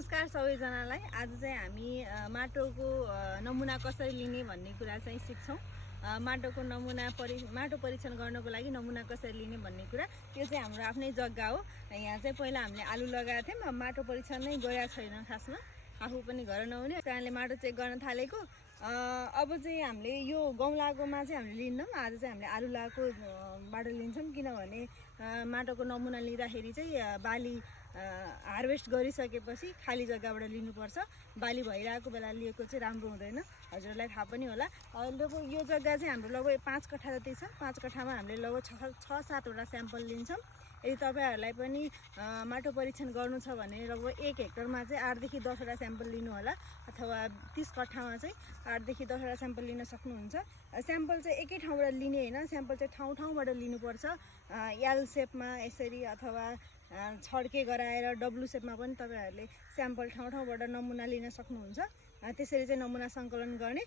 नमस्कार सबैजनालाई। आज चाहिँ हामी माटोको नमुना कसरी लिने भन्ने कुरा चाहिँ सिक्छौँ। माटो परीक्षण गर्नको लागि नमुना कसरी लिने भन्ने कुरा त्यो चाहिँ हाम्रो आफ्नै जग्गा हो। यहाँ चाहिँ पहिला हामीले आलु लगाएको थियौँ, माटो परीक्षण नै गरेका छैन। खासमा आफू पनि घर नहुने कारणले माटो चेक गर्न थालेको। अब चाहिँ हामीले यो गौँलाकोमा चाहिँ हामीले लिन्नौँ। आज चाहिँ हामीले आलु लगाएको बाट लिन्छौँ, किनभने माटोको नमुना लिँदाखेरि चाहिँ बाली हार्भेस्ट गरिसकेपछि खाली जग्गाबाट लिनुपर्छ। बाली भइरहेको बेला लिएको चाहिँ राम्रो हुँदैन, हजुरलाई थाहा पनि होला। लगभग यो जग्गा चाहिँ हाम्रो लगभग 5 कट्ठा जति छ। 5 कट्ठामा हामीले लगभग 6-7 वटा स्याम्पल लिन्छौँ। यदि तपाईँहरूलाई पनि माटो परीक्षण गर्नु छ भने लगभग 1 हेक्टरमा चाहिँ 8 देखि 10 वटा स्याम्पल लिनु होला, अथवा 30 कट्ठामा चाहिँ 8 देखि 10 वटा स्याम्पल लिन सक्नुहुन्छ। स्याम्पल चाहिँ एकै ठाउँबाट लिने होइन, स्याम्पल चाहिँ ठाउँ-ठाउँबाट लिनुपर्छ। एल सेपमा यसरी अथवा छड्के गराएर डब्लु सेपमा पनि तपाईँहरूले स्याम्पल ठाउँ-ठाउँबाट नमुना लिन सक्नुहुन्छ। त्यसरी चाहिँ नमुना सङ्कलन गर्ने।